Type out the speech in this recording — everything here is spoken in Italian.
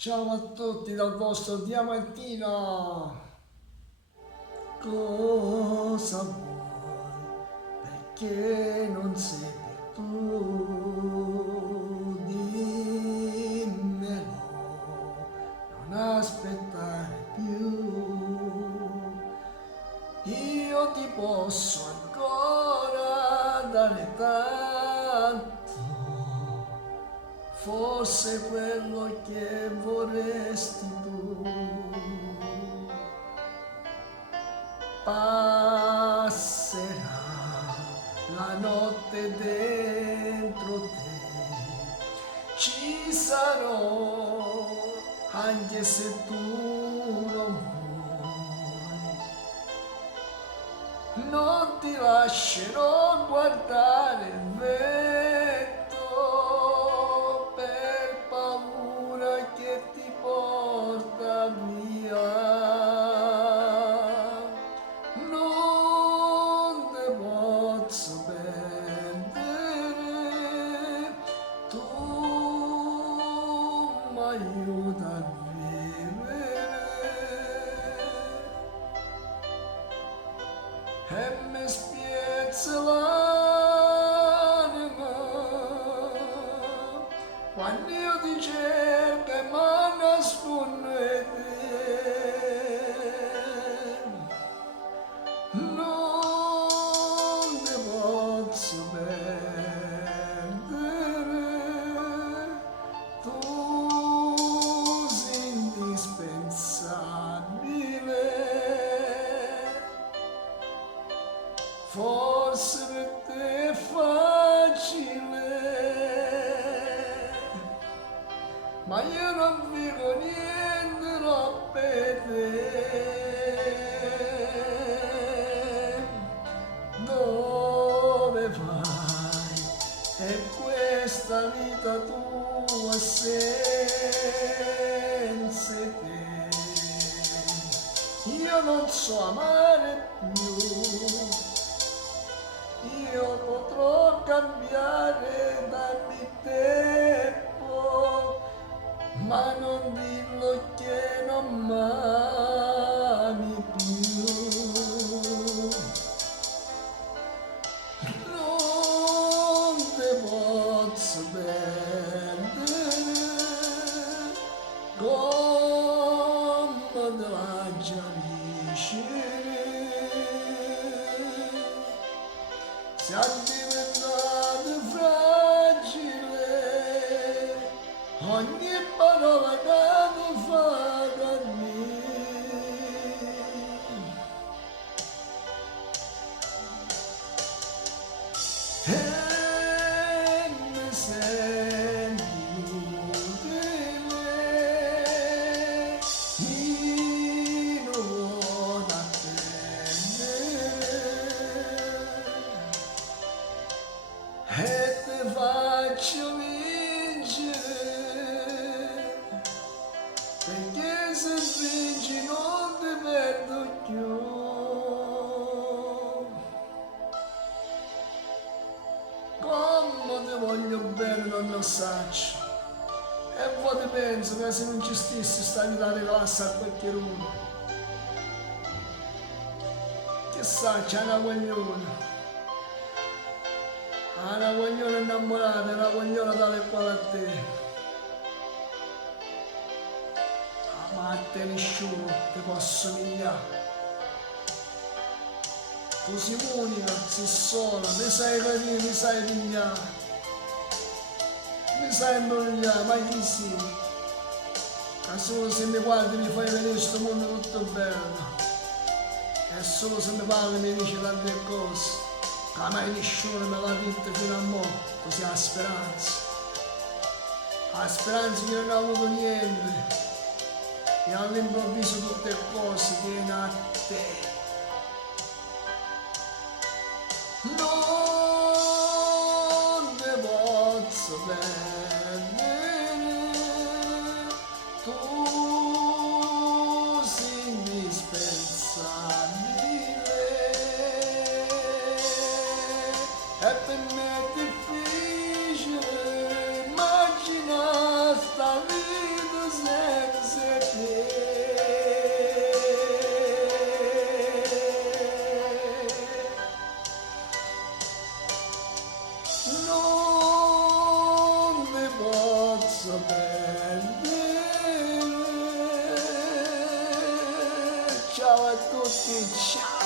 Ciao a tutti dal vostro Diamantino. Cosa vuoi? Perché non sei più tu? Dimmelo, non aspettare più. Io ti posso ancora dare tanto, forse quello che vorresti tu. Passerà la notte dentro te, ci sarò anche se tu non vuoi. Non ti lascerò guardare il vento per paura che ti porta via. Non te posso perdere, tu mi aiuti a vivere e mi spiezza l'anima quando io ti cerco e mi nascondo in te. Non ti posso perdere, tu sei indispensabile. Forse per te è facile, ma io non vivo niente no per te. Dove vai? E questa vita tua senza te. Io non so amare più. Io potrò cambiare, darmi tempo, ma non dillo che non m'ami più. Non te posso perdere, come te la giarisci. Sei diventato fragile, ogni parola che tu fai da me. E mi senti utile, io non voglio attendere. E ti faccio vincere, perché se vinci non ti perdo più. Come ti voglio bene non lo saccio, e poi ti penso che se non ci stessi sta vita rilassa a qualcuno. Chissà c'è una cogliona innamorata, una cogliona tale quale a te. Ma a te nessuno ti può assomigliare. Tu sei unica, sei sola, mi sai capire, mi sai pigliare, mi sai imbrogliare, ma chi sei? E solo se mi guardi mi fai vedere questo mondo tutto bello. E solo se mi parli mi dici tante cose, che mai nessuno me l'ha detto fino a mo', tu sei la speranza. La speranza che non ho avuto niente, e all'improvviso tutte cose viene a te. Non te posso perdere, tu sei indispensabile. E per me è difficile immaginare sta vita senza non mi posso perdere. Ciao a tutti, ciao.